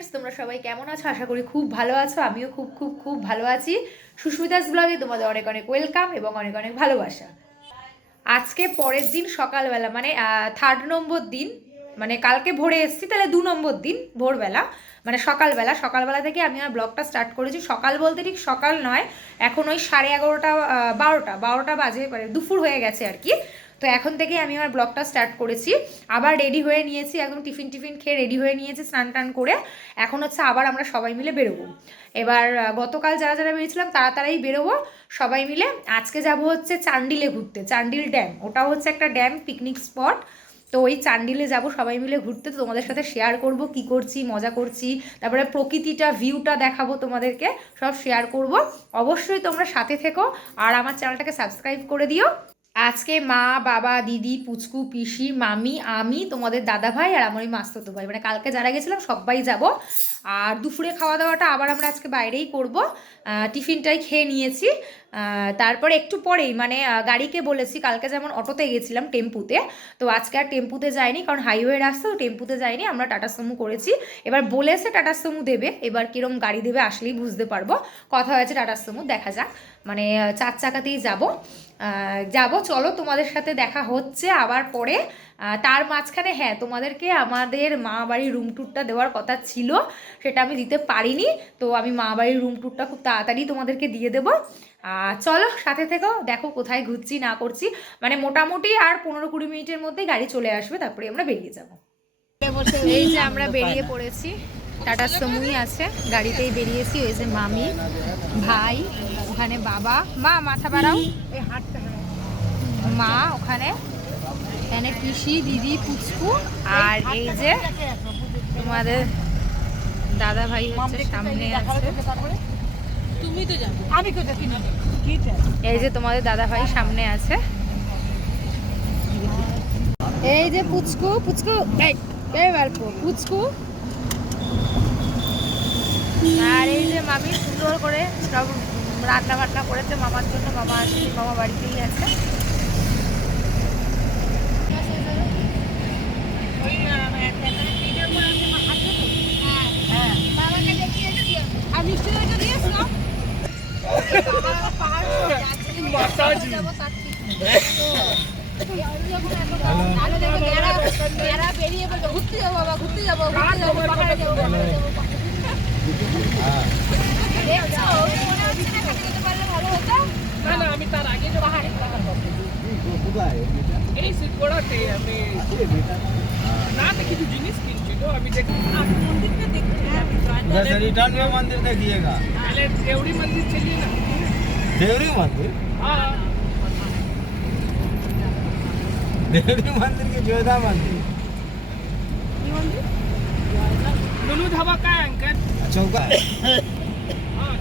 Friends, তোমরা সবাই কেমন আছো? আশা করি খুব ভালো আছো। আমিও খুব খুব খুব ভালো আছি। সুস্মিতাস ব্লগে তোমাদের অনেক অনেক ওয়েলকাম এবং অনেক অনেক ভালোবাসা। আজকে পরের দিন সকালবেলা, মানে 3rd নম্বর দিন, মানে কালকে ভোরে এসেছি, তাহলে 2 নম্বর দিন ভোরবেলা, মানে সকালবেলা থেকে আমি আমার ব্লগটা স্টার্ট করেছি। সকাল বলতে ঠিক সকাল নয়, এখন ওই 11:30 12টা বাজে, মানে দুপুর হয়ে গেছে আর কি। তো এখন থেকে আমি আমার ব্লগটা স্টার্ট করেছি। আবার রেডি হয়ে নিয়েছি, একদম টিফিন খেয়ে রেডি হয়ে নিয়েছি, স্নান টান করে। এখন হচ্ছে আবার আমরা সবাই মিলে বেরোবো। এবার গতকাল যারা যারা বেরিয়েছিলাম তাড়াতাড়ি বেরোবো সবাই মিলে। আজকে যাব হচ্ছে চান্ডিলে ঘুরতে, চান্ডিল ড্যাম, ওটাও হচ্ছে একটা ড্যাম, পিকনিক স্পট। তো ওই চান্ডিলে যাব সবাই মিলে ঘুরতে। তো তোমাদের সাথে শেয়ার করব কি করছি, মজা করছি, তারপরে প্রকৃতিটা, ভিউটা দেখাবো তোমাদেরকে, সব শেয়ার করব। অবশ্যই তোমরা সাথে থেকো আর আমার চ্যানেলটাকে সাবস্ক্রাইব করে দিও। আজকে মা, বাবা, দিদি, পুচকু, পিসি, মামি, আমি, তোমাদের দাদা ভাই আর আমার ওই মাস্তুতো ভাই, মানে কালকে যারা গেছিলাম সবাই যাব। আর দুপুরে খাওয়া দাওয়াটা আবার আমরা আজকে বাইরেই করব। টিফিনটাই খেয়ে নিয়েছি। তারপরে একটু পরেই, মানে গাড়িকে বলেছি, কালকে যেমন অটোতে গেছিলাম, টেম্পুতে, তো আজকে আর টেম্পুতে যাইনি, কারণ হাইওয়ে রাস্তা, তো টেম্পুতে যাইনি, আমরা টাটা সুমো করেছি। এবার বলেছে টাটা সুমো দেবে, এবার কিরম গাড়ি দেবে আসলেই বুঝতে পারবো। কথা হয়েছে টাটা সুমো, দেখা যাক, মানে 4 চাকাতেই যাব। চলো, তোমাদের সাথে দেখা হচ্ছে আবার পরে। তার মাঝখানে হ্যাঁ, তোমাদেরকে আমাদের মা বাড়ির রুম ট্যুরটা দেওয়ার কথা ছিল, সেটা আমি দিতে পারিনি। তো আমি মা বাড়ির রুম ট্যুরটা খুব তাড়াতাড়ি তোমাদেরকে দিয়ে দেবো। চলো সাথে থেকো, দেখো কোথায় ঘুরছি না করছি। মানে মোটামুটি আর 15-20 মিনিটের মধ্যেই গাড়ি চলে আসবে, তারপরে আমরা বেরিয়ে যাব। এই যে আমরা বেরিয়ে পড়েছি, টাটা সুমোই আছে, গাড়িতেই বেরিয়েছি। ওই যে মামি, ভাই, ওখানে বাবা, মা মাথা বাড়াও, মা ওখানে, এখানে পিসি, দিদি, পুচকু, আর এই যে তোমাদের দাদা ভাই হচ্ছে সামনে আছে। তুমি তো যাবে, আমি কোথায় কিনে দেব? এই যে তোমাদের দাদা ভাই সামনে আছে। এই যে পুচকু, পুচকু, আর এই যে মামি সুন্দর করে সব রান্না বান্না করেছে মামার জন্য। মামা আসেনি, মামা বাড়িতেই আছে। ঘুরতে যাবো বাবা, ঘুরতে যাবো, পাহাড়ে যাবো। আমি তার আগে এই সিটগোড়াতে আমি না কিছু জিনিস কিনছিল, আমি মন্দিরটা দেখতে रिटर्न में मंदिर देखिएगा। पहले देवरी मंदिर चलिए ना। देवरी मंदिर? हाँ, देवरी मंदिर के जोधा मंदिर। लुलू ढाबा का है अंकल। चौका है। हाँ,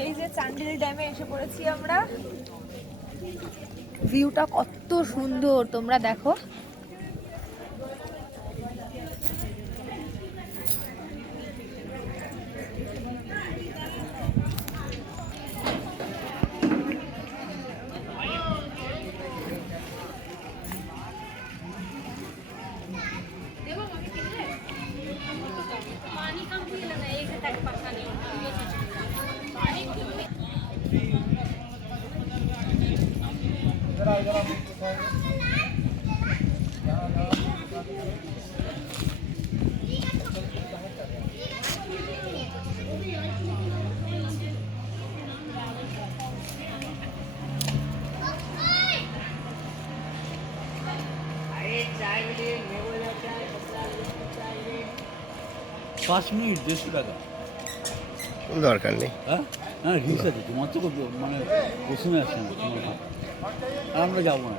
এই যে চান্ডিল ড্যামে এসে পড়েছি আমরা। ভিউটা কত সুন্দর তোমরা দেখো। পাঁচ মিনিট 150 টাকা। দরকার নেই। হ্যাঁ হ্যাঁ রিক্স আছে, তোমার তো মানে প্রশ্নে আসছে না তোমার। আর আমরা যাবো না,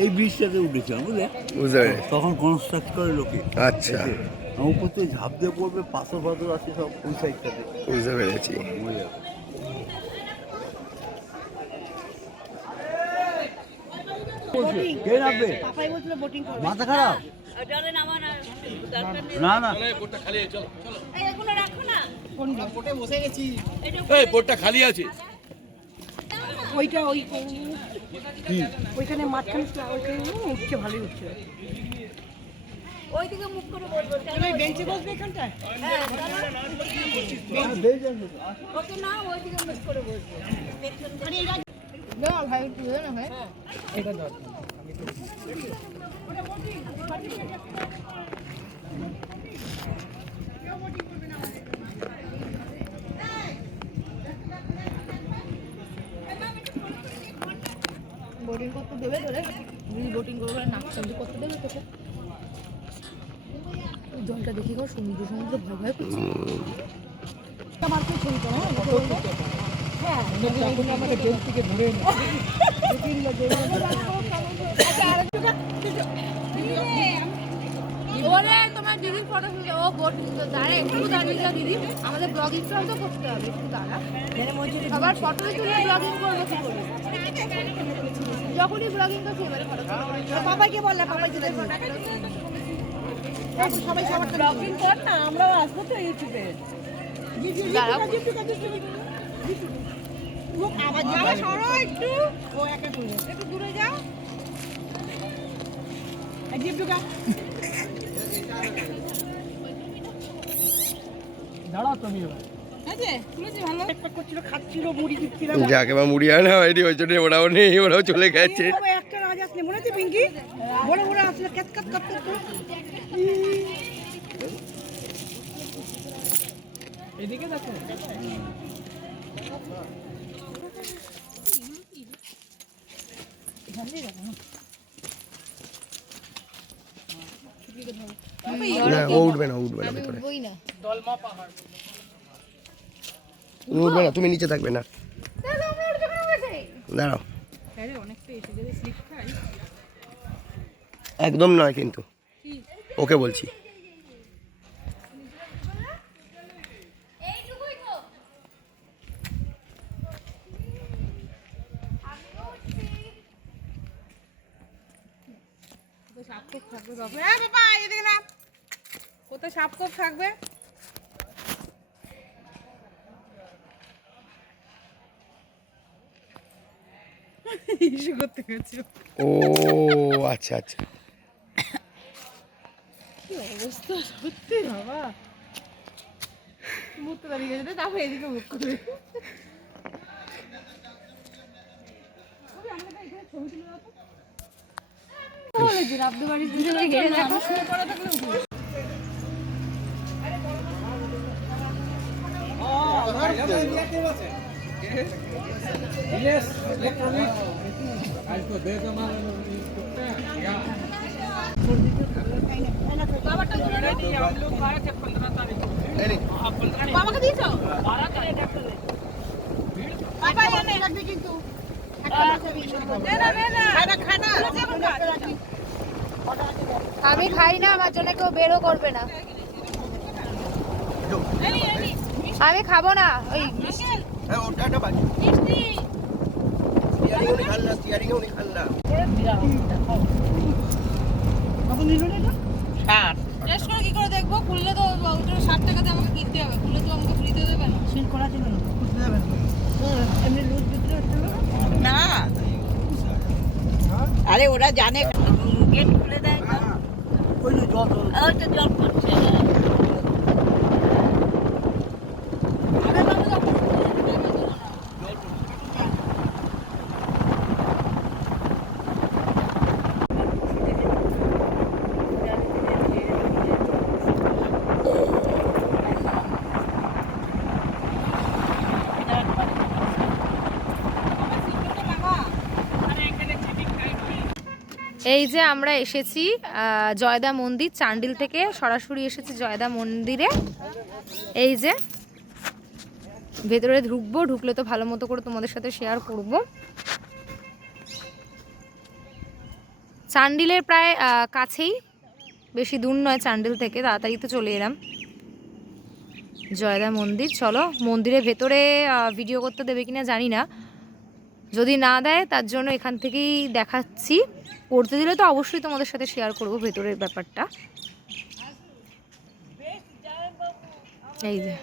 এই ব্রিজটাতে উঠেছিলাম বুঝলে, বুঝতে পেরেছি। তখন কনস্ট্রাক্ট করে লোকে। আচ্ছা, উপর থেকে ঝাঁপ দিয়ে পড়বে, পাথর পাথর আছে সব ওই সাইডটাতে, বুঝতে পেরেছি। মরে যাবে। কে নামবে? মাথা খারাপ? না না ওইটা ওই কি ওইখানে মাঝখানে ওইখানে উঠছে, ভালোই উঠছে। ওইদিকে মুখ করে বলবো তুমি বেঞ্চে বসবে এখানটায়? ওকে না ওইদিকে মুখ করে বসবো ভাই একটু দেবে না ভাই? বোটিং করতে দেবে তোরে? যদি বোটিং করবো নাক চামড়ি করতে দেবে তোকে? জলটা দেখি গো, সমুদ্র সমুদ্র ভয় ভয় করছে। আমার তো ছবি তো হ্যাঁ আমাকে জেল থেকে ধরে এনে ওরে তোমার দিদির ফটো তুলে, ও বোটিং তো দাঁড়া, একটু দাঁড়িয়ে যাও দিদি, আমাদের ব্লগিংটাও তো করতে হবে, একটু দাঁড়া। আবার ফটো তুলে ব্লগিং করবো কি করে? যখনই ব্লগিং করছি এবারে ফটো বাবাইকে বললে বাবাই দিতে সবাই সবার ব্লগিং কর না, আমরাও আসবো তো ইউটিউবে। দাঁড়াও। আবার যাওয়া সরো একটু, ও একা তুলে একটু দূরে যাও, জিপটুকা দাঁড়াও তুমি এবার। করছিল, খাচ্ছিল, মুড়ি দিচ্ছিলাম। যাকে বা মুড়ি আনা হয়নি, ওই জন্য ওরাও নেই, ওরাও চলে গেছে। একটা রাজ আসলে মনে আছে পিঙ্কি, বড় বড় আসলে ক্যাট ক্যাট ক্যাট ক্যাট করে। এদিকে দেখো, না, ও উঠবে না, উঠবে না ভিতরে। বই না দলমা পাহাড়। তুমি উঠবে না, তুমি নিচে থাকবে না। দাঁড়াও, একদম নয় কিন্তু, ওকে বলছি। হ্যাঁ বাবা এদিকে না, কোথায় সাপ কোপ থাকবে? ইস্যু করতে গেছে। ও আচ্ছা আচ্ছা, কি অবস্থা সত্যি বাবা, মুখ তো দাঁড়িয়ে গেছে, তারপরে এদিকে মুখ করে বলেছেন আপনার বাড়ির দুজনে ঘেরে দেখো। বাবাকে দিয়েছো? বাবা এনে রাখবি কিন্তু আমি খাই না, আমার জন্য কেউ বেরও করবে না, আমি খাবো না ওই টেস্ট করে কি করে দেখবো? খুললে তো 60 টাকাতে আমাকে কিনতে হবে, খুললে তো আমাকে ফ্রিতে দেবে না। সিল করা ছিল না, খুলতে দেবে না। এমনি লুজ ভিতরে না, আরে ওরা জানে, গেট খুলে দেয় তো, ওই যে জল জল ওই তো জল পড়ছে। এই যে আমরা এসেছি জয়দা মন্দির, চান্ডিল থেকে সরাসরি এসেছি জয়দা মন্দিরে। এই যে ভেতরে ঢুকবো, ঢুকলে তো ভালো মতো করে তোমাদের সাথে শেয়ার করব। চান্ডিলের প্রায় কাছেই, বেশি দূর নয় চান্ডিল থেকে, তাড়াতাড়ি তো চলে এলাম। জয়দা মন্দির, চলো মন্দিরের ভেতরে ভিডিও করতে দেবে কিনা জানি না, যদি না দেয় তার জন্য এখান থেকেই দেখাচ্ছি। করতে দিলে তো অবশ্যই তোমাদের সাথে শেয়ার করব ভেতরের ব্যাপারটা। এই যে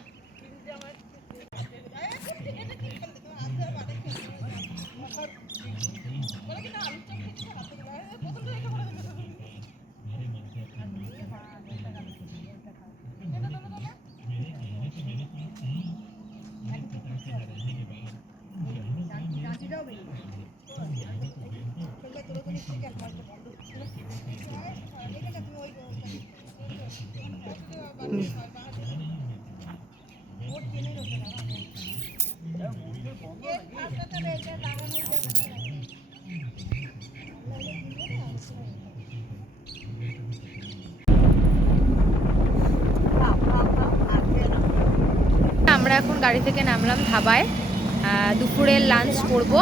আমরা এখন গাড়ি থেকে নামলাম ধাবায়, দুপুরের লাঞ্চ করব।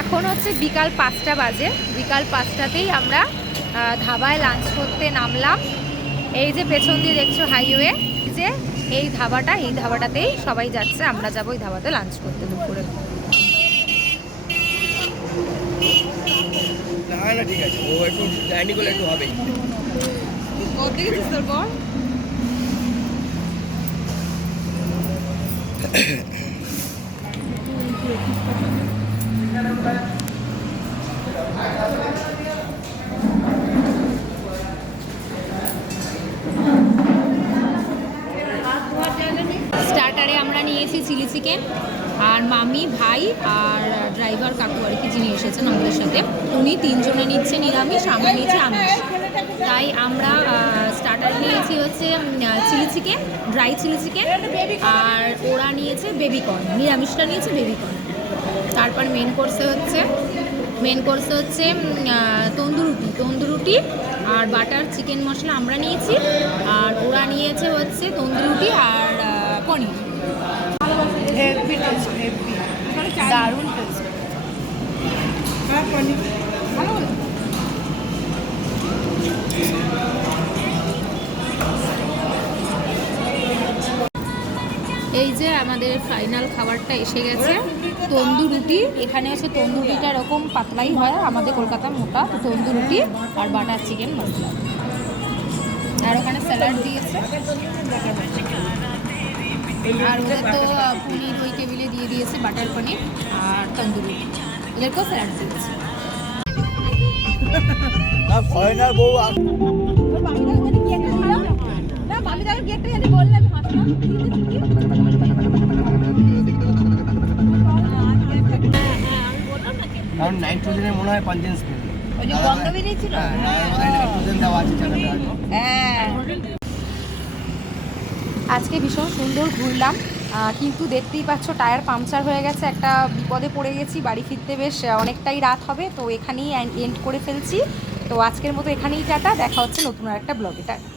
এখন হচ্ছে বিকাল 5টা বাজে, বিকাল 5টাতেই আমরা ধাবায় লাঞ্চ করতে নামলাম। এই যে পেছন দিয়ে দেখছো হাইওয়ে, যে এই ধাবাটা, এই ধাবাটাতেই সবাই যাচ্ছে, আমরা যাবো এই ধাবাতে লাঞ্চ করতে দুপুরে। ঠিক আছে, ও একটু জার্নি করলে একটু হবেই। স্টার্টারে আমরা নিয়েছি চিলি চিকেন, আর মামি, ভাই আর ড্রাইভার কাকু আর কি যিনি এসেছেন আমাদের সাথে, উনি 3 জনে নিচ্ছে নিরামিষ, আমরা নিয়েছি আমিষ। তাই আমরা স্টার্টারে নিয়েছি হচ্ছে chilli chicken, dry chilli chicken, আর ওরা নিয়েছে বেবিকর্ন, নিরামিষটা নিয়েছে বেবিকর্ন। তারপর মেন কোর্সে হচ্ছে তন্দুরুটি আর বাটার চিকেন মশলা আমরা নিয়েছি, আর ওরা নিয়েছে হচ্ছে তন্দুরুটি আর পনির। দারুণ টেস্ট। এই যে আমাদের ফাইনাল খাবারটা এসে গেছে, তন্দুর রুটি। এখানে হচ্ছে তন্দুর রুটিটা এরকম পাতলাই হয়, আমাদের কলকাতার মোটা। তন্দুর রুটি আর বাটার চিকেন মশলা, আর ওখানে স্যালাড দিয়েছে, আর ওদের তো পনির ওই টেবিলে দিয়ে দিয়েছে, বাটার পনির আর তন্দুরি, ওদেরকেও স্যালাড দিয়েছে। ফরেনার বউ কারণ নাইট্রোজেনের মনে হয় পাঞ্জেন্স ওই যে গন্ধ বেরিয়েছিল, নাইট্রোজেন দেওয়া আছে চাকাতে। হ্যাঁ। আজকে ভীষণ সুন্দর ঘুরলাম, কিন্তু দেখতেই পাচ্ছ টায়ার পাংচার হয়ে গেছে, একটা বিপদে পড়ে গেছি। বাড়ি ফিরতে বেশ অনেকটাই রাত হবে, তো এখানেই এন্ড করে ফেলছি। তো আজকের মতো এখানেই টাটা, দেখা হচ্ছে নতুন আর একটা ব্লগে। টাটা।